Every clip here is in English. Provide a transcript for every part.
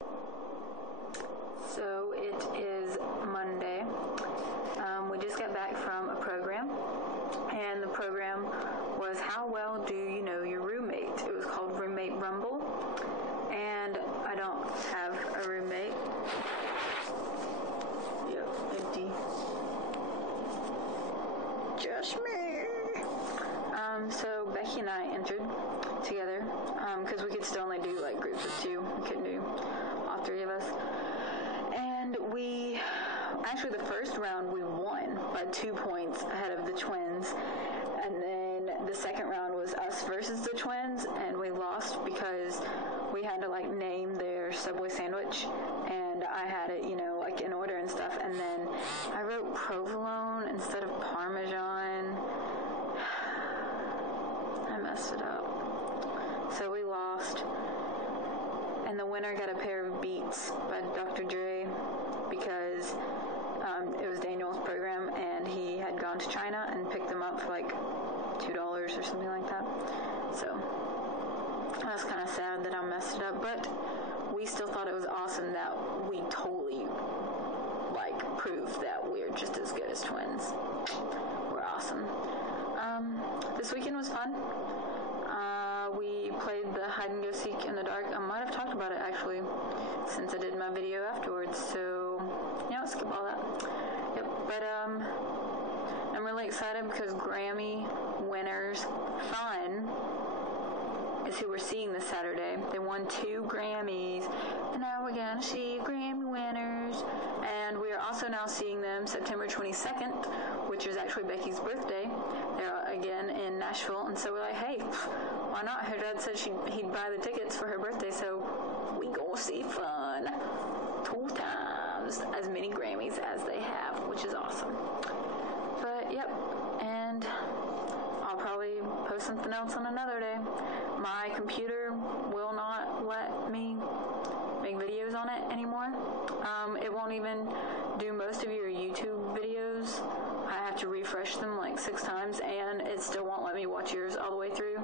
So it is Monday. We just got back from a program, and the program was how well do you know your roommate? It was called Roommate Rumble, and I don't have a roommate. Yep, empty. Just me. So Becky and I entered together, because we could still only do like groups of two. We couldn't do all three of us. And actually the first round we won by 2 points ahead of the twins. And then the second round was us versus the twins, and we lost because we had to like name their Subway sandwich, and I had it, like in order and stuff, and then I wrote provolone instead of Parmesan. I messed it up. So we lost, and the winner got a pair of Beats by Dr. Dre because it was Daniel's program, and he had gone to China and picked them up for like $2 or something like that. So I was kind of sad that I messed it up, but we still thought it was awesome that we totally proved that we're just as good as twins. We're awesome. This weekend was fun. We played the hide and go seek in the dark. I might have talked about it actually since I did my video afterwards, so yeah, let's skip all that. Yep, but I'm really excited because Grammy winners Fun is who we're seeing this Saturday. They won 2 Grammys, and now we're gonna see Grammy winners. And we are also now seeing them September 22nd, which is actually Becky's birthday. They're again in Nashville, and so we're like, hey, why not? Her dad said he'd buy the tickets for her birthday, so we go see Fun 2 times as many Grammys as they have, which is awesome. But yep, and I'll probably post something else on another day. My computer will not let me make videos on it anymore. It won't even do most of your YouTube videos. I have to refresh them like 6 times, and it still won't let me watch yours all the way through.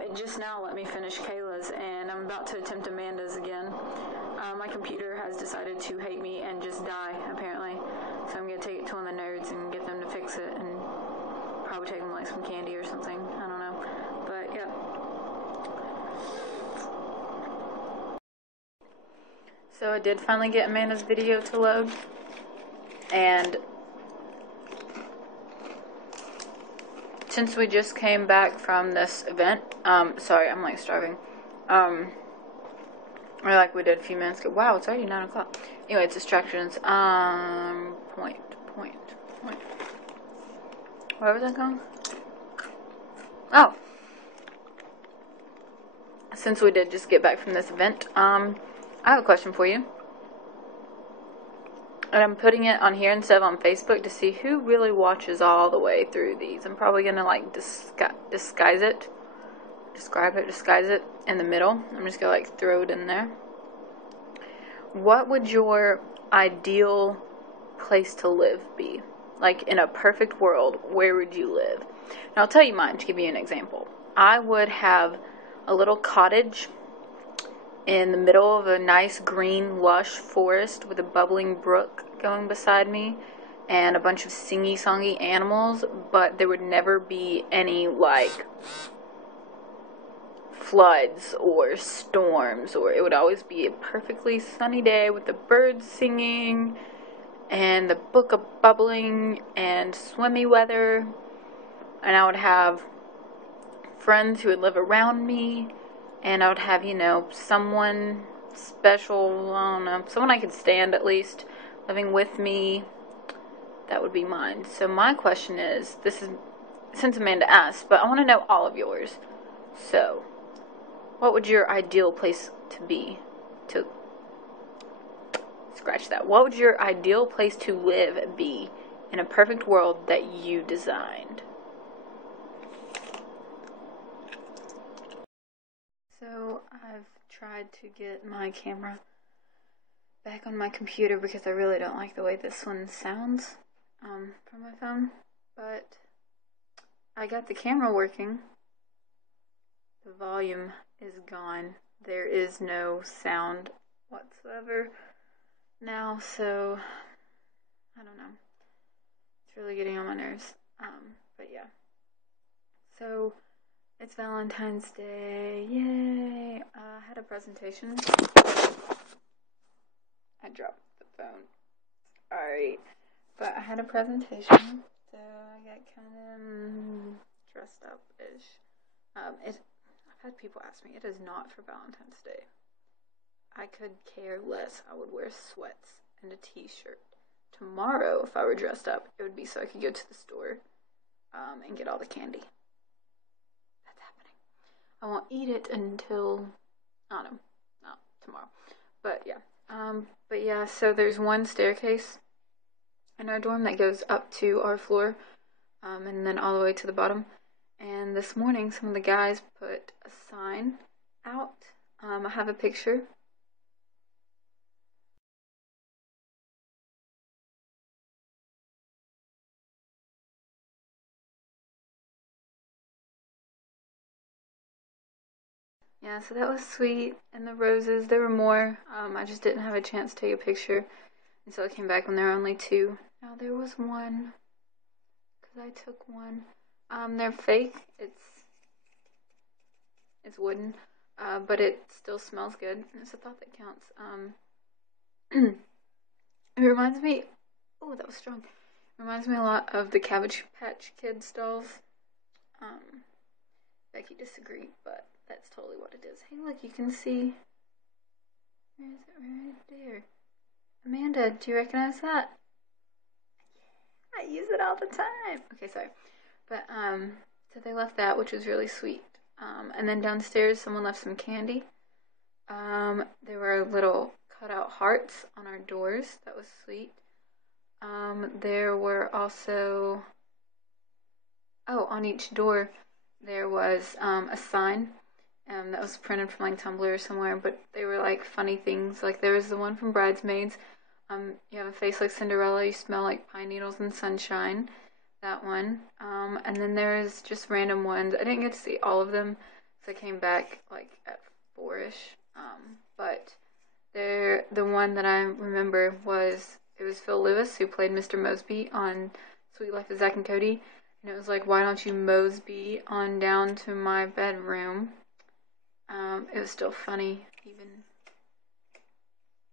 It just now let me finish Kayla's, and I'm about to attempt Amanda's again. My computer has decided to hate me and just die, apparently. So I'm going to take it to one of the nerds and get them to fix it, and probably take them like some candy or something. I don't know. But, yep. So I did finally get Amanda's video to load, and since we just came back from this event, sorry, I'm like starving, or like we did a few minutes ago. Wow, it's already 9 o'clock. Anyway, it's distractions. Point. What was that called? Oh. Since we did just get back from this event, I have a question for you. And I'm putting it on here instead of on Facebook to see who really watches all the way through these. I'm probably going to disguise it in the middle. I'm just going to throw it in there. What would your ideal place to live be? Like in a perfect world, where would you live? And I'll tell you mine to give you an example. I would have a little cottage in the middle of a nice green lush forest with a bubbling brook going beside me and a bunch of singy-songy animals, but there would never be any floods or storms, or it would always be a perfectly sunny day with the birds singing and the brook bubbling and swimmy weather, and I would have friends who would live around me, and I would have, someone special, I don't know, someone I could stand at least, living with me. That would be mine. So my question is, this is, since Amanda asked, but I want to know all of yours. So, what would your ideal place to be? Scratch that. What would your ideal place to live be in a perfect world that you designed? So I've tried to get my camera back on my computer because I really don't like the way this one sounds from my phone. But I got the camera working. The volume is gone. There is no sound whatsoever now, so I don't know. It's really getting on my nerves. But yeah. So it's Valentine's Day. Yay! I had a presentation. I dropped the phone. Sorry. But I had a presentation, so I got kind of dressed up-ish. I've had people ask me, it is not for Valentine's Day. I could care less. I would wear sweats and a t-shirt. Tomorrow, if I were dressed up, it would be so I could go to the store and get all the candy. That's happening. I won't eat it until, I don't know, not tomorrow. But yeah, so there's one staircase in our dorm that goes up to our floor, and then all the way to the bottom. And this morning, some of the guys put a sign out. I have a picture. Yeah, so that was sweet. And the roses, there were more. I just didn't have a chance to take a picture until I came back when there were only two. Now there was one, because I took one. They're fake. It's wooden, but it still smells good. It's a thought that counts. It reminds me. Oh, that was strong. It reminds me a lot of the Cabbage Patch Kids dolls. Becky disagreed, but that's totally what it is. Hey, look, you can see. Where is it? Right there. Amanda, do you recognize that? I use it all the time. Okay, sorry. But, so they left that, which was really sweet. And then downstairs, someone left some candy. There were little cutout hearts on our doors. That was sweet. There were also, on each door, there was a sign that was printed from like Tumblr or somewhere, but they were like funny things. Like there was the one from Bridesmaids. You have a face like Cinderella, you smell like pine needles and sunshine. That one. And then there's just random ones. I didn't get to see all of them, so I came back like at 4-ish. But the one that I remember was, it was Phil Lewis who played Mr. Mosby on Sweet Life of Zack and Cody. And it was like, why don't you Mosby on down to my bedroom? It was still funny, even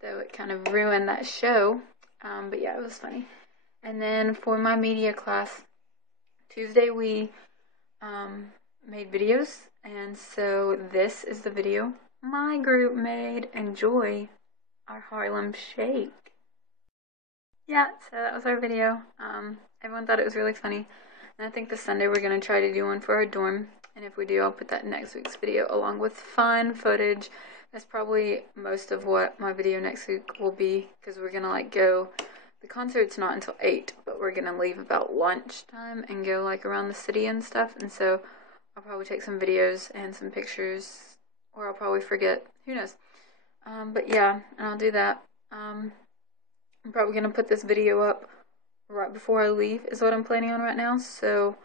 though it kind of ruined that show. But yeah, it was funny. And then for my media class, Tuesday we made videos. And so this is the video my group made. Enjoy our Harlem Shake. Yeah, so that was our video. Everyone thought it was really funny. And I think this Sunday we're going to try to do one for our dorm. And if we do, I'll put that in next week's video along with fun footage. That's probably most of what my video next week will be, because we're going to like go, the concert's not until 8, but we're going to leave about lunchtime and go like around the city and stuff. And so I'll probably take some videos and some pictures, or I'll probably forget. Who knows? But yeah, and I'll do that. I'm probably going to put this video up right before I leave is what I'm planning on right now. So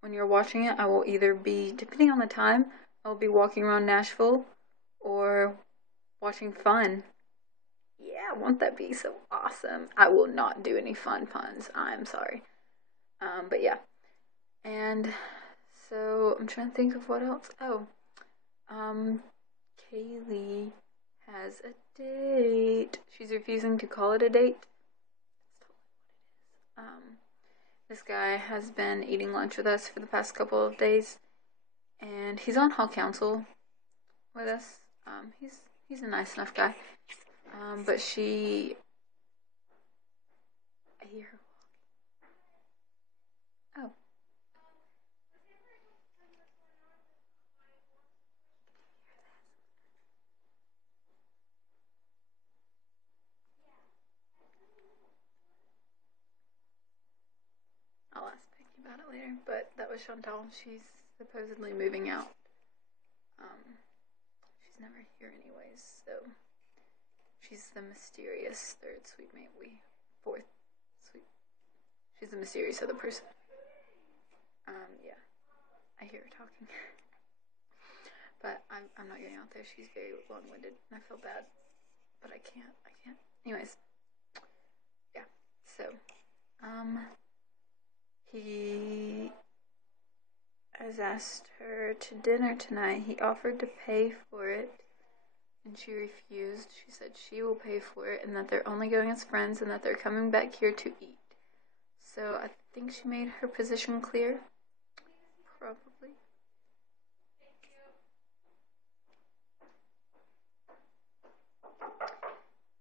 when you're watching it, I will either be, depending on the time, I will be walking around Nashville or watching Fun. Yeah, won't that be so awesome? I will not do any fun puns. I'm sorry. But yeah. And so I'm trying to think of what else. Kaylee has a date. She's refusing to call it a date. This guy has been eating lunch with us for the past couple of days, and he's on hall council with us. He's a nice enough guy. But I hear her. Oh. I'll ask Becky about it later, but that was Chantal. She's supposedly moving out. She's never here anyways, so she's the mysterious third sweet mate. Fourth sweet. She's the mysterious other person. Yeah. I hear her talking. But I'm not getting out there. She's very long-winded, and I feel bad. but I can't. Anyways, yeah. So, he has asked her to dinner tonight. He offered to pay for it, and she refused. She said she will pay for it, and that they're only going as friends, and that they're coming back here to eat. So I think she made her position clear. Probably.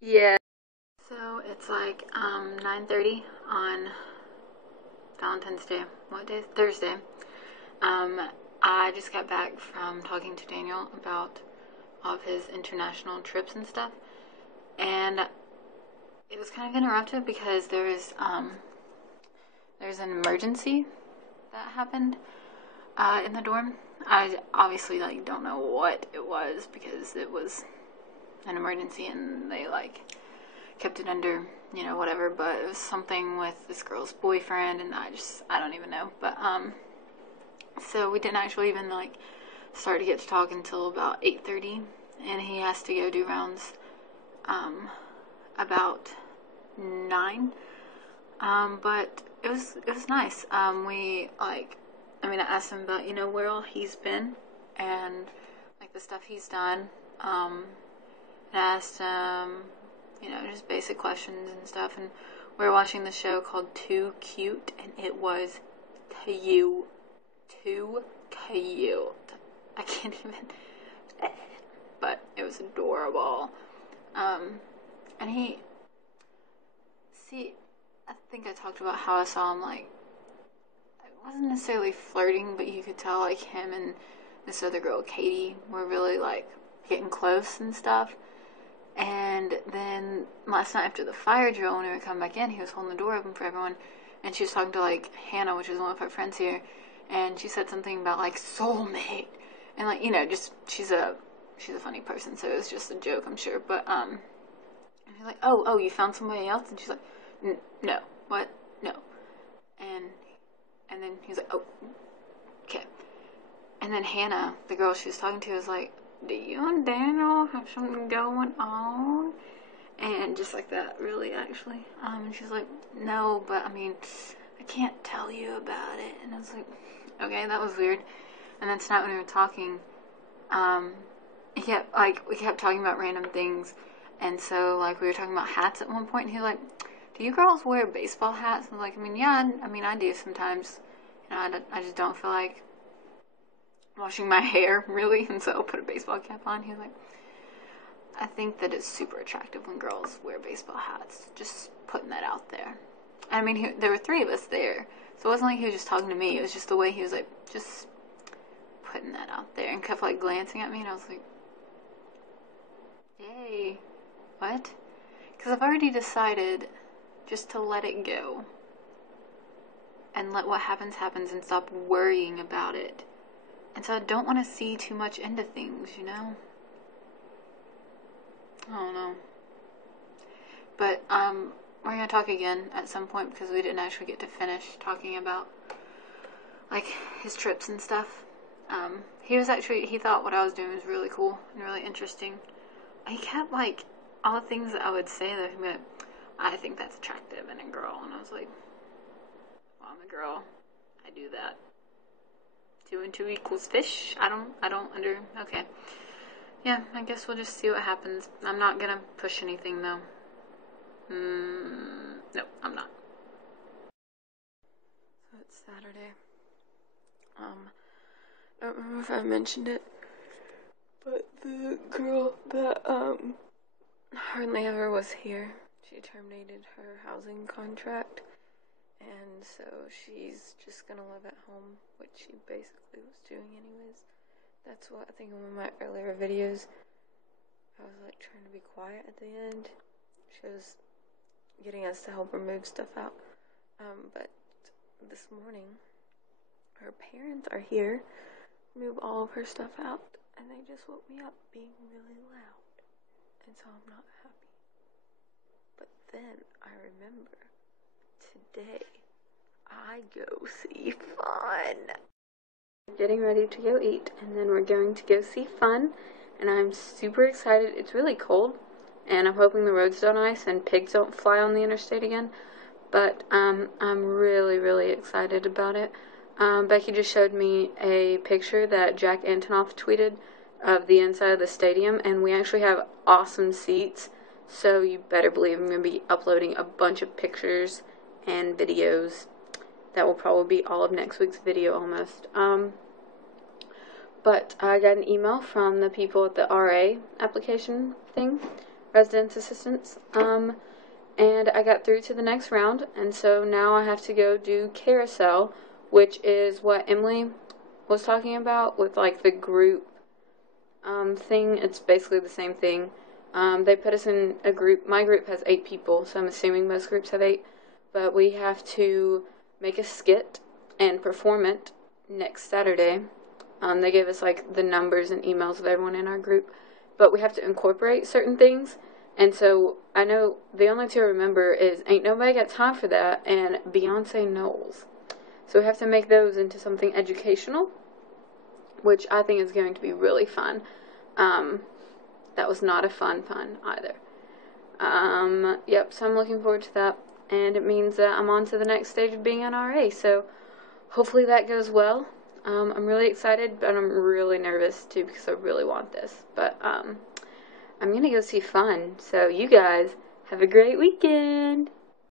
Yeah. So it's like 9:30 on Valentine's Day. What day? Thursday. I just got back from talking to Daniel about all of his international trips and stuff, and it was kind of interrupted because there's an emergency that happened in the dorm. I obviously don't know what it was because it was an emergency and they kept it under whatever, but it was something with this girl's boyfriend, and I don't even know. But so we didn't actually even start to get to talk until about 8:30, and he has to go do rounds about 9. But it was nice. I asked him about where all he's been and the stuff he's done. And I asked him just basic questions and stuff, and we were watching the show called Too Cute, and it was too cute. I can't even, but it was adorable. And I think I talked about how I saw him, it wasn't necessarily flirting, but you could tell, him and this other girl, Katie, were really, getting close and stuff. And then last night after the fire drill, when we were coming back in, he was holding the door open for everyone, and she was talking to, Hannah, which is one of our friends here, and she said something about, soulmate, and, just, she's a funny person, so it was just a joke, I'm sure, but, and he's like, oh, you found somebody else? And she's like, no, what? No. And then he's like, oh, okay. And then Hannah, the girl she was talking to, was like, do you and Daniel have something going on? And just like that, really, actually. And she's like, no, but I can't tell you about it. And I was like, okay, that was weird. And then tonight when we were talking, we kept talking about random things. And so, we were talking about hats at one point, and he was like, do you girls wear baseball hats? And I was like, yeah, I do sometimes. I just don't feel like washing my hair, really, and so I'll put a baseball cap on. He was like, I think that it's super attractive when girls wear baseball hats. Just putting that out there. There were 3 of us there, so it wasn't like he was just talking to me. It was just the way he was just putting that out there, and kept glancing at me, and I was like, yay, what? Because I've already decided just to let it go and let what happens and stop worrying about it. And so I don't want to see too much into things, I don't know. But we're going to talk again at some point, because we didn't actually get to finish talking about his trips and stuff. He thought what I was doing was really cool and really interesting. He kept all the things that I would say that he'd be like, I think that's attractive in a girl, and I was like, well, I'm a girl, I do that. 2 and 2 equals fish. Okay. Yeah, I guess we'll just see what happens. I'm not gonna push anything, though. No, I'm not. So it's Saturday. I don't remember if I mentioned it, but the girl that, hardly ever was here, she terminated her housing contract. And so she's just gonna live at home, which she basically was doing anyways. That's what I think in one of my earlier videos, I was trying to be quiet at the end. She was getting us to help her move stuff out. But this morning, her parents are here, move all of her stuff out, and they just woke me up being really loud. And so I'm not happy. But then I remember, today, I go see Fun. Getting ready to go eat, and then we're going to go see Fun, and I'm super excited. It's really cold, and I'm hoping the road's not ice and pigs don't fly on the interstate again. But I'm really, really excited about it. Becky just showed me a picture that Jack Antonoff tweeted of the inside of the stadium, and we actually have awesome seats, so you better believe I'm going to be uploading a bunch of pictures and videos. That will probably be all of next week's video almost. But I got an email from the people at the RA application thing, residence assistants, and I got through to the next round, and so now I have to go do Carousel, which is what Emily was talking about with like the group thing. It's basically the same thing. They put us in a group. My group has 8 people, so I'm assuming most groups have 8, but we have to make a skit and perform it next Saturday. They gave us like the numbers and emails of everyone in our group, but we have to incorporate certain things. And so I know the only 2 I remember is Ain't Nobody Got Time for That and Beyonce Knowles. So we have to make those into something educational, which I think is going to be really fun. That was not a fun either. Yep, so I'm looking forward to that. And it means that I'm on to the next stage of being an RA. So hopefully that goes well. I'm really excited, but I'm really nervous too because I really want this. But I'm going to go see Fun. So you guys have a great weekend.